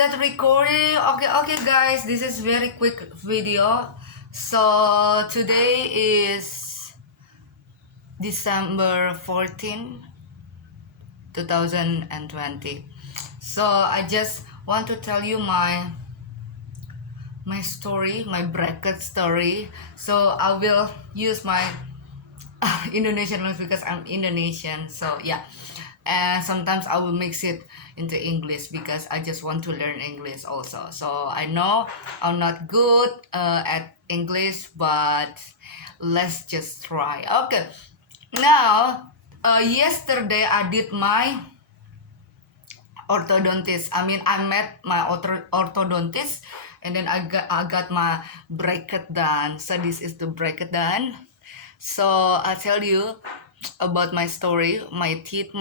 that recording? Okay, guys, this is very quick video. So today is December 14, 2020. So I just want to tell you my story, my bracket story. So I will use my Indonesian language because I'm Indonesian. So yeah, and sometimes I will mix it into English because I just want to learn English also. So I know I'm not good at English, but let's just try. Okay, now yesterday I did my orthodontist. I met my orthodontist, and then I got my bracket done. So this is the bracket done. So I'll tell you about my story. My teeth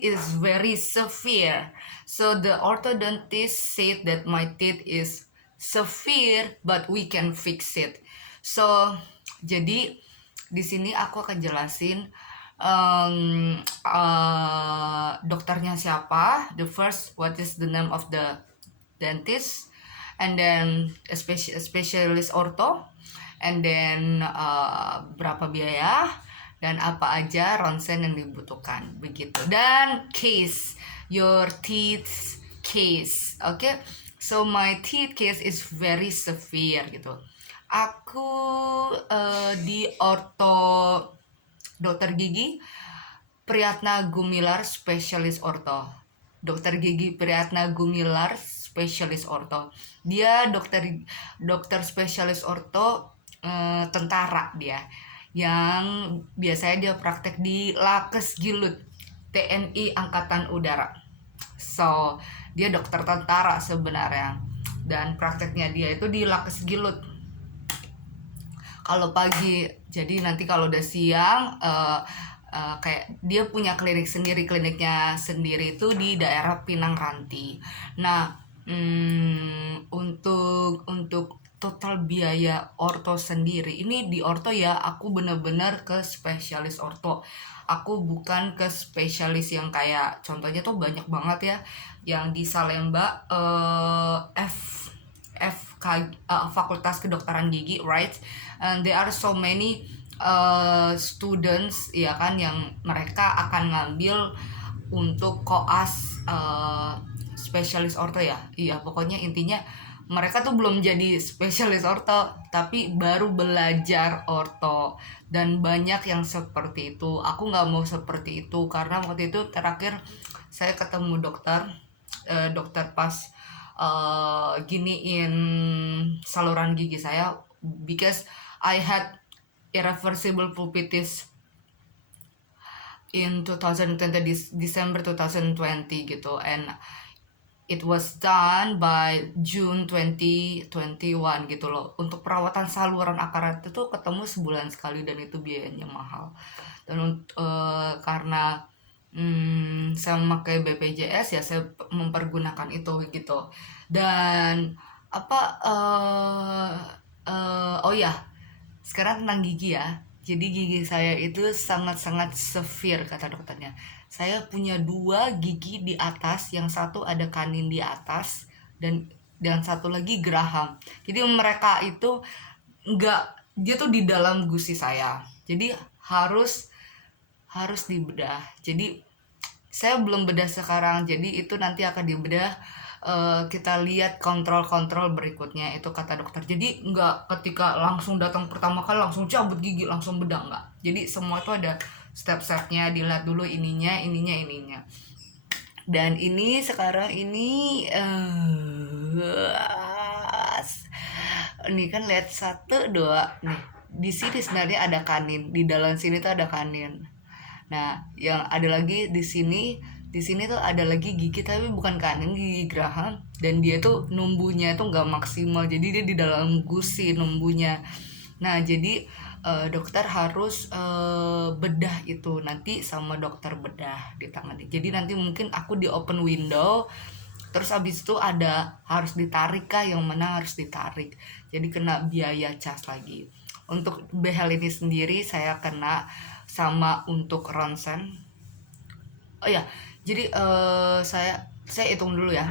is very severe. So the orthodontist said that my teeth is severe, but we can fix it. So jadi di sini aku akan jelasin dokternya siapa. The first, what is the name of the dentist, and then a specialist ortho, and then berapa biaya dan apa aja ronsen yang dibutuhkan begitu, dan case your teeth case. Okay, so my teeth case is very severe gitu. Aku di orto dokter gigi Priyatna Gumilar spesialis orto. Dokter gigi Priyatna Gumilar spesialis orto. Dia dokter spesialis orto tentara dia. Yang biasanya dia praktek di Lakes Gilut, TNI Angkatan Udara. So, dia dokter tentara sebenarnya. Dan prakteknya dia itu di Lakes Gilut. Kalau pagi, jadi nanti kalau udah siang kayak dia punya kliniknya sendiri itu di daerah Pinang Ranti. Nah, untuk total biaya orto sendiri, ini di orto ya aku bener-bener ke spesialis orto. Aku bukan ke spesialis yang kayak contohnya tuh banyak banget ya yang di Salemba Fakultas Kedokteran Gigi, right? And there are so many students ya kan yang mereka akan ngambil untuk koas spesialis orto ya. Iya, pokoknya intinya mereka tuh belum jadi spesialis orto tapi baru belajar orto, dan banyak yang seperti itu. Aku nggak mau seperti itu karena waktu itu terakhir saya ketemu dokter pas giniin saluran gigi saya because I had irreversible pulpitis in 2020, December 2020 gitu, and it was done by June 2021 gitu loh. Untuk perawatan saluran akar itu ketemu sebulan sekali dan itu biayanya mahal. Dan karena saya memakai BPJS ya saya mempergunakan itu gitu. Dan oh ya, sekarang tentang gigi ya. Jadi gigi saya itu sangat-sangat severe kata dokternya. Saya punya 2 gigi di atas, yang satu ada kanin di atas dan satu lagi geraham. Jadi mereka itu dia tuh di dalam gusi saya. Jadi harus dibedah. Jadi saya belum bedah sekarang. Jadi itu nanti akan dibedah. Kita lihat kontrol berikutnya itu kata dokter. Jadi nggak ketika langsung datang pertama kali langsung cabut gigi langsung bedah, nggak. Jadi semua itu ada step-stepnya, dilihat dulu ininya. Dan ini sekarang ini kan lihat 1, 2 nih. Di sini sebenarnya ada kanin, di dalam sini tuh ada kanin. Nah, yang ada lagi di sini tuh ada lagi gigi tapi bukan kanin, gigi geraham, dan dia tuh numbuhnya tuh nggak maksimal, jadi dia di dalam gusi numbuhnya. Nah, jadi dokter harus bedah itu nanti sama dokter bedah di tangan. Jadi nanti mungkin aku di open window, terus abis itu harus ditarik kah, yang mana harus ditarik, jadi kena biaya cas lagi. Untuk behel ini sendiri saya kena sama untuk ronsen. Oh ya, jadi saya hitung dulu ya.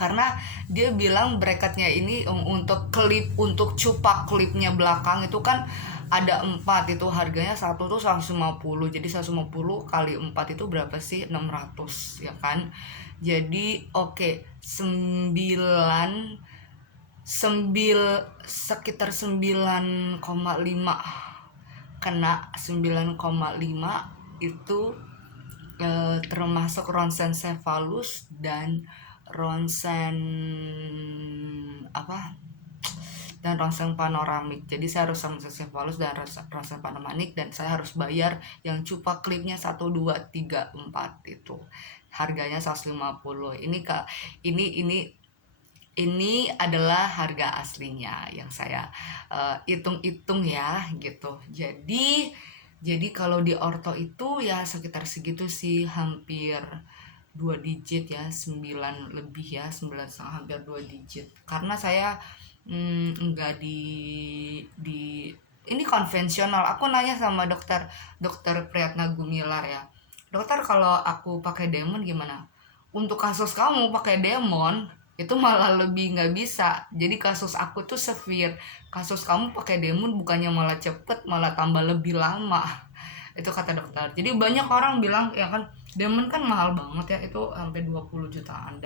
karena dia bilang bracketnya ini untuk klip, untuk cupak klipnya belakang itu kan ada 4, itu harganya satu tuh 150. Jadi 150 kali 4 itu berapa sih? 600 ya kan. Jadi oke, sekitar 9,5, kena 9,5 itu termasuk ronsencephalus dan ronsen ronsen panoramik. Jadi saya harus ronsencephalus dan ronsen panoramik, dan saya harus bayar yang cupak klipnya 1 2 3 4 itu. Harganya 150. Ini adalah harga aslinya yang saya hitung-hitung ya gitu. Jadi kalau di orto itu ya sekitar segitu sih, hampir 2 digit ya, 9 lebih ya, 9,5, hampir 2 digit. Karena saya enggak di ini konvensional. Aku nanya sama dokter Priyatna Gumilar ya, dokter kalau aku pakai Demon gimana? Untuk kasus kamu pakai Demon itu malah lebih nggak bisa. Jadi kasus aku tuh severe, kasus kamu pakai Demon bukannya malah cepet, malah tambah lebih lama. Itu kata dokter. Jadi banyak orang bilang ya kan, Demon kan mahal banget ya, itu sampai 20 jutaan.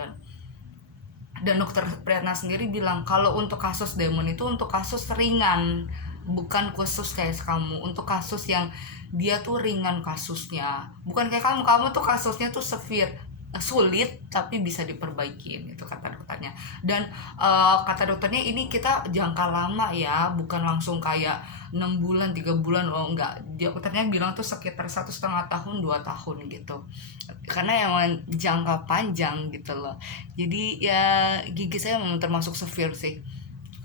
Dan dokter Priyatna sendiri bilang kalau untuk kasus Demon itu untuk kasus ringan, bukan khusus kayak kamu. Untuk kasus yang dia tuh ringan kasusnya, bukan kayak kamu tuh kasusnya tuh severe, sulit tapi bisa diperbaikin, itu kata dokternya. Dan kata dokternya ini kita jangka lama ya, bukan langsung kayak 6 bulan 3 bulan, oh enggak, dia dokternya bilang tuh sekitar 1,5 tahun 2 tahun gitu, karena emang jangka panjang gitu loh. Jadi ya gigi saya memang termasuk severe sih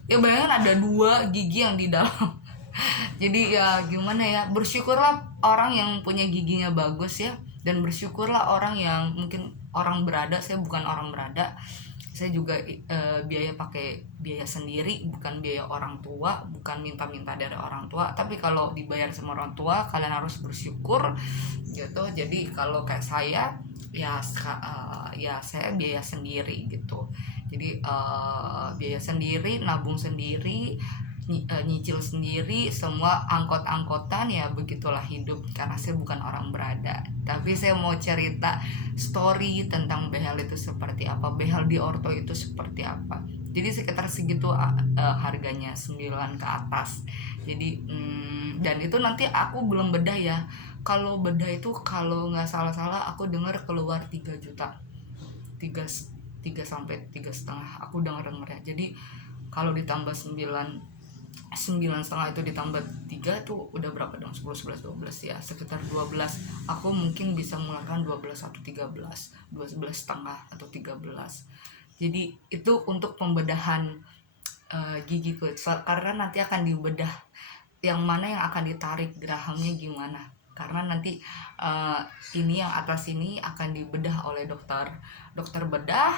ya, bayangin ada 2 gigi yang di dalam. Jadi ya gimana ya, bersyukurlah orang yang punya giginya bagus ya, dan bersyukurlah orang yang mungkin orang berada. Saya bukan orang berada, saya juga pakai biaya sendiri, bukan biaya orang tua, bukan minta-minta dari orang tua. Tapi kalau dibayar sama orang tua, kalian harus bersyukur gitu. Jadi kalau kayak saya ya saya biaya sendiri gitu. Jadi biaya sendiri, nabung sendiri, nyicil sendiri, semua angkot-angkotan ya, begitulah hidup. Karena saya bukan orang berada. Tapi saya mau cerita story tentang behel itu seperti apa, behel di orto itu seperti apa. Jadi sekitar segitu harganya, 9 ke atas. Jadi dan itu nanti aku belum bedah ya. Kalau bedah itu kalau nggak salah aku dengar keluar 3 juta, 3 sampai 3,5 aku dengar ya. Jadi kalau ditambah 9,5 itu ditambah 3 itu udah berapa dong? 10, 11, 12 ya, sekitar 12. Aku mungkin bisa mengeluarkan 12 atau 13, 12,5 atau 13. Jadi itu untuk pembedahan gigiku, karena nanti akan dibedah yang mana yang akan ditarik gerahamnya gimana. Karena nanti ini yang atas ini akan dibedah oleh dokter bedah,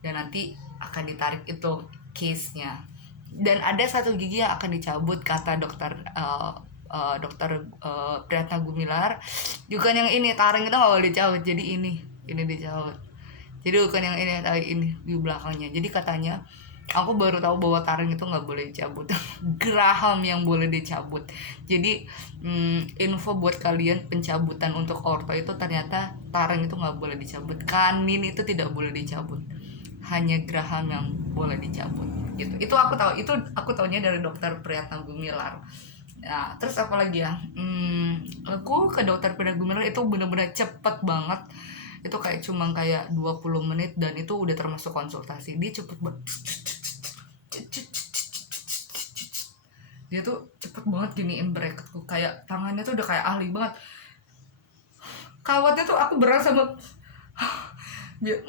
dan nanti akan ditarik itu case-nya. Dan ada 1 gigi yang akan dicabut, kata dokter Priyatna Gumilar. Bukan yang ini, taring itu nggak boleh dicabut. Jadi ini dicabut. Jadi bukan yang ini di belakangnya. Jadi katanya, aku baru tahu bahwa taring itu nggak boleh dicabut. Geraham yang boleh dicabut. Jadi info buat kalian, pencabutan untuk orto itu ternyata taring itu nggak boleh dicabut, kanin itu tidak boleh dicabut, hanya geraham yang boleh dicabut gitu. Itu aku tahunya dari dokter Priyatna Gumilar. Nah, terus apa lagi ya? Aku ke dokter Priyatna Gumilar itu benar-benar cepet banget. Itu cuma kayak 20 menit, dan itu udah termasuk konsultasi. Dia cepet banget. Dia tuh cepet banget giniin bracketku, kayak tangannya tuh udah kayak ahli banget. Kawatnya tuh aku berasa banget.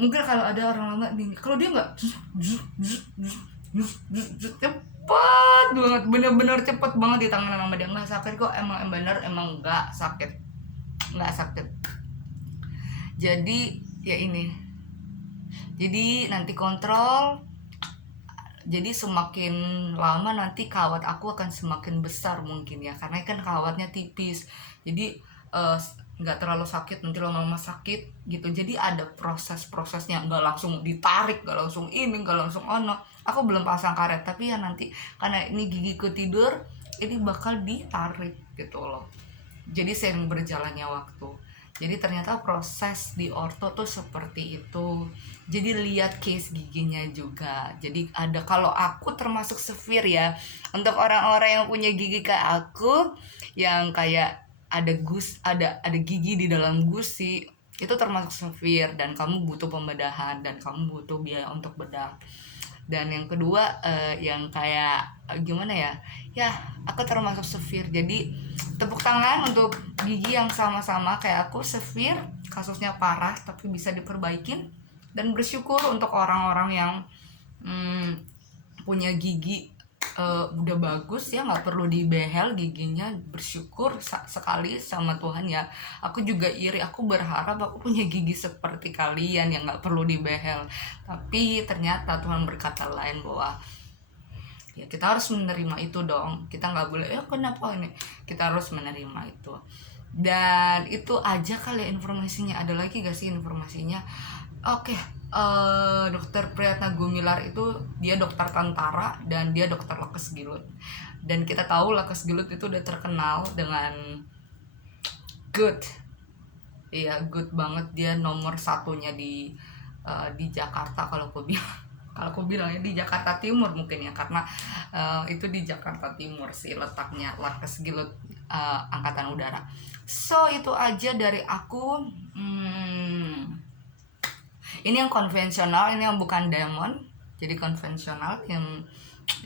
Mungkin kalau ada orang lama nih, kalau dia nggak cepet banget, bener-bener cepet banget di tangan sama dia. Nggak sakit kok, emang nggak sakit. Jadi ya ini, jadi nanti kontrol. Jadi semakin lama nanti kawat aku akan semakin besar mungkin ya, karena kan kawatnya tipis. Jadi nggak terlalu sakit, nanti lama-lama sakit gitu. Jadi ada proses-prosesnya, nggak langsung ditarik, nggak langsung ini, nggak langsung ono. Aku belum pasang karet, tapi ya nanti karena ini gigiku tidur, ini bakal ditarik gitu loh. Jadi sering berjalannya waktu. Jadi ternyata proses di orto tuh seperti itu. Jadi lihat case giginya juga. Jadi ada, kalau aku termasuk severe ya. Untuk orang-orang yang punya gigi kayak aku, yang kayak ada gigi di dalam gusi, itu termasuk severe dan kamu butuh pembedahan dan kamu butuh biaya untuk bedah. Dan yang kedua yang kayak gimana ya, ya aku termasuk severe. Jadi tepuk tangan untuk gigi yang sama-sama kayak aku, severe, kasusnya parah tapi bisa diperbaikin. Dan bersyukur untuk orang-orang yang punya gigi udah bagus ya, nggak perlu dibehel giginya. Bersyukur sekali sama Tuhan ya. Aku juga iri, aku berharap aku punya gigi seperti kalian yang nggak perlu dibehel. Tapi ternyata Tuhan berkata lain, bahwa ya kita harus menerima itu dong. Kita nggak boleh ya kenapa ini, kita harus menerima itu. Dan itu aja kali ya informasinya. Ada lagi gak sih informasinya? Oke, Dokter Priyatna Gumilar itu dia dokter tentara dan dia dokter Lakes Gilut. Dan kita tahu Lakes Gilut itu udah terkenal dengan good. Iya, good banget, dia nomor satunya di Jakarta kalau aku bilang. Kalau aku bilangnya di Jakarta Timur mungkin ya, karena itu di Jakarta Timur sih letaknya Lakes Gilut Angkatan Udara. So itu aja dari aku. Ini yang konvensional, ini yang bukan diamond. Jadi konvensional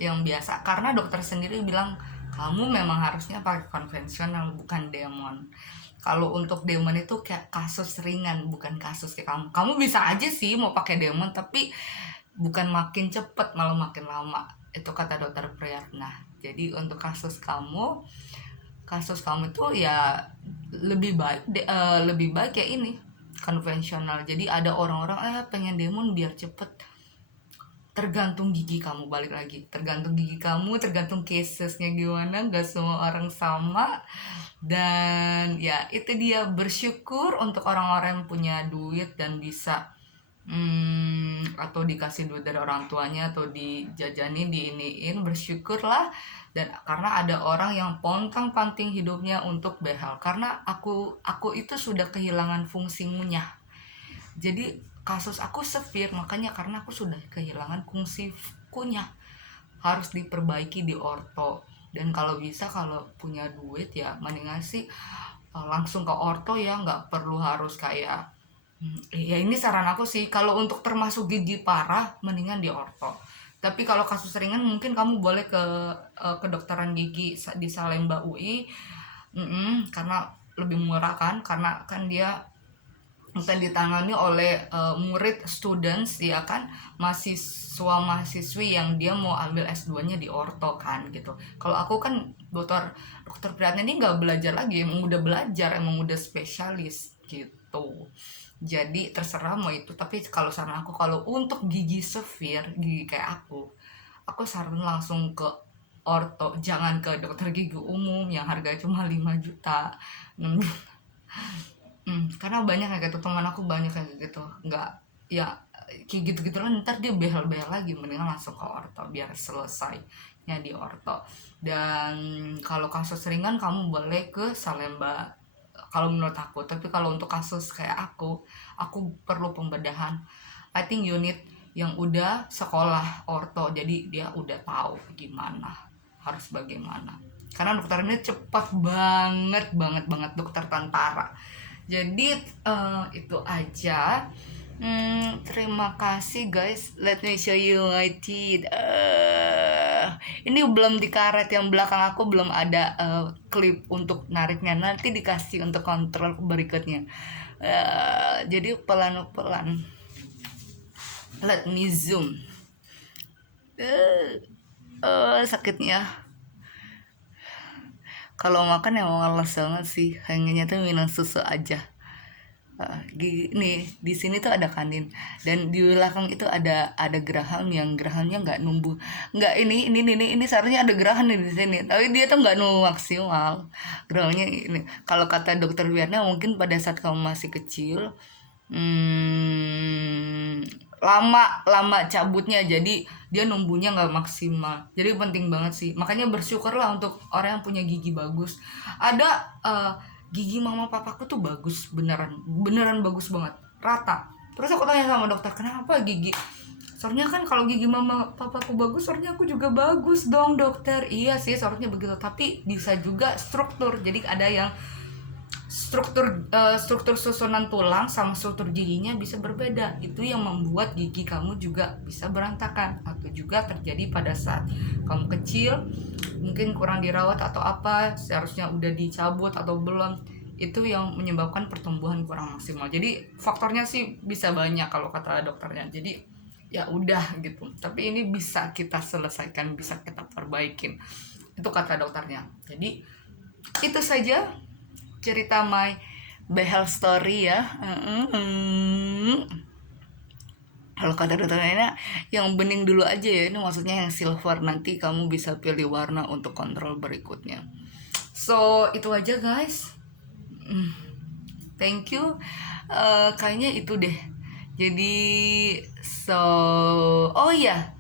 yang biasa, karena dokter sendiri bilang kamu memang harusnya pakai konvensional, bukan diamond. Kalau untuk diamond itu kayak kasus ringan, bukan kasus kayak kamu bisa aja sih mau pakai diamond, tapi bukan makin cepet malah makin lama, itu kata dokter Priyatna. Jadi untuk kasus kamu itu ya lebih baik ya ini konvensional. Jadi ada orang-orang pengen demon biar cepet. Tergantung gigi kamu, balik lagi, tergantung gigi kamu, tergantung casesnya gimana, gak semua orang sama. Dan ya itu dia, bersyukur untuk orang-orang yang punya duit dan bisa atau dikasih duit dari orang tuanya atau dijajanin, diiniin, bersyukurlah. Dan karena ada orang yang pontang-panting hidupnya untuk behel, karena aku itu sudah kehilangan fungsi ngunyah. Jadi kasus aku severe, makanya karena aku sudah kehilangan fungsi kunyah, harus diperbaiki di orto. Dan kalau bisa, kalau punya duit ya mendingan sih langsung ke orto ya, nggak perlu harus kayak ya ini saran aku sih, kalau untuk termasuk gigi parah mendingan di orto. Tapi kalau kasus ringan mungkin kamu boleh ke kedokteran gigi di Salemba UI. Karena lebih murah kan, karena kan dia akan ditangani oleh murid students ya kan, mahasiswi yang dia mau ambil S2-nya di orto kan gitu. Kalau aku kan dokter Priyatna ini nggak belajar lagi, emang udah belajar, emang udah spesialis gitu. Jadi terserah mau itu, tapi kalau saran aku, kalau untuk gigi severe, gigi kayak aku saran langsung ke orto, jangan ke dokter gigi umum yang harganya cuma 5 juta. Karena banyak kayak gitu, teman aku banyak kayak gitu, nggak ya kayak gitu-gitu lah, ntar dia behel-behel lagi, mendingan langsung ke orto biar selesainya di orto. Dan kalau kasus ringan kamu boleh ke Salemba kalau menurut aku. Tapi kalau untuk kasus kayak aku perlu pembedahan. I think unit yang udah sekolah orto, jadi dia udah tahu gimana harus bagaimana, karena dokter ini cepat banget dokter tentara. Jadi itu aja. Terima kasih guys. Let me show you my teeth. Ini belum dikaret, yang belakang aku belum ada klip untuk nariknya. Nanti dikasih untuk kontrol berikutnya. Jadi pelan-pelan. Let me zoom. Sakitnya. Kalau makan emang males banget sih, pengennya tuh minum susu aja. Gigi nih di sini tuh ada kanin, dan di belakang itu ada geraham yang gerahamnya nggak numbuh, nggak ini seharusnya ada geraham nih di sini, tapi dia tuh nggak numbuh maksimal gerahamnya ini. Kalau kata dokter Wiana mungkin pada saat kamu masih kecil, lama lama cabutnya, jadi dia numbuhnya nggak maksimal. Jadi penting banget sih, makanya bersyukurlah untuk orang yang punya gigi bagus. Ada gigi mama papaku tuh bagus, beneran bagus banget, rata. Terus aku tanya sama dokter, kenapa gigi, soalnya kan kalau gigi mama papaku bagus, soalnya aku juga bagus dong dokter. Iya sih seharusnya begitu, tapi bisa juga struktur. Jadi ada yang struktur susunan tulang sama struktur giginya bisa berbeda. Itu yang membuat gigi kamu juga bisa berantakan, atau juga terjadi pada saat kamu kecil, mungkin kurang dirawat atau apa, seharusnya udah dicabut atau belum. Itu yang menyebabkan pertumbuhan kurang maksimal. Jadi faktornya sih bisa banyak kalau kata dokternya. Jadi ya udah gitu, tapi ini bisa kita selesaikan, bisa kita perbaikin, itu kata dokternya. Jadi itu saja cerita my behel story ya. Kalau kata dokternya yang bening dulu aja ya, ini maksudnya yang silver, nanti kamu bisa pilih warna untuk kontrol berikutnya. So itu aja guys. Thank you. Kayaknya itu deh. Jadi so, oh ya,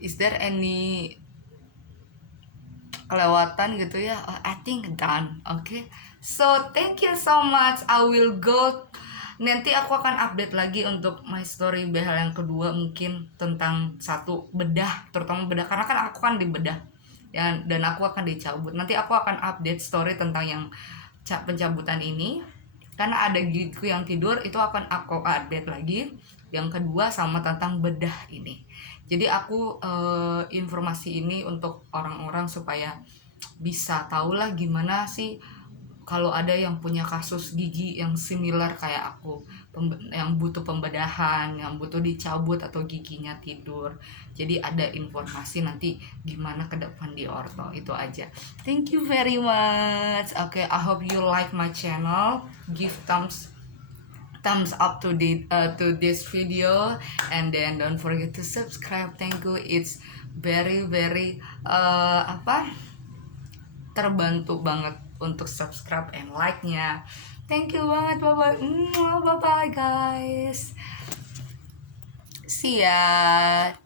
is there any kelewatan gitu ya? I think done. Okay. So thank you so much. I will go. Nanti aku akan update lagi untuk my story behel yang kedua, mungkin tentang satu bedah, terutama bedah, karena kan aku kan dibedah ya, dan aku akan dicabut. Nanti aku akan update story tentang yang pencabutan ini, karena ada gigiku yang tidur, itu akan aku update lagi. Yang kedua sama tentang bedah ini. Jadi aku informasi ini untuk orang-orang supaya bisa tahulah gimana sih kalau ada yang punya kasus gigi yang similar kayak aku, yang butuh pembedahan, yang butuh dicabut atau giginya tidur. Jadi ada informasi nanti gimana ke depan di ortho. Itu aja. Thank you very much. Okay, I hope you like my channel. Give thumbs up to this video, and then don't forget to subscribe. Thank you. It's very terbantu banget untuk subscribe and like-nya. Thank you banget. Bye bye guys. See ya.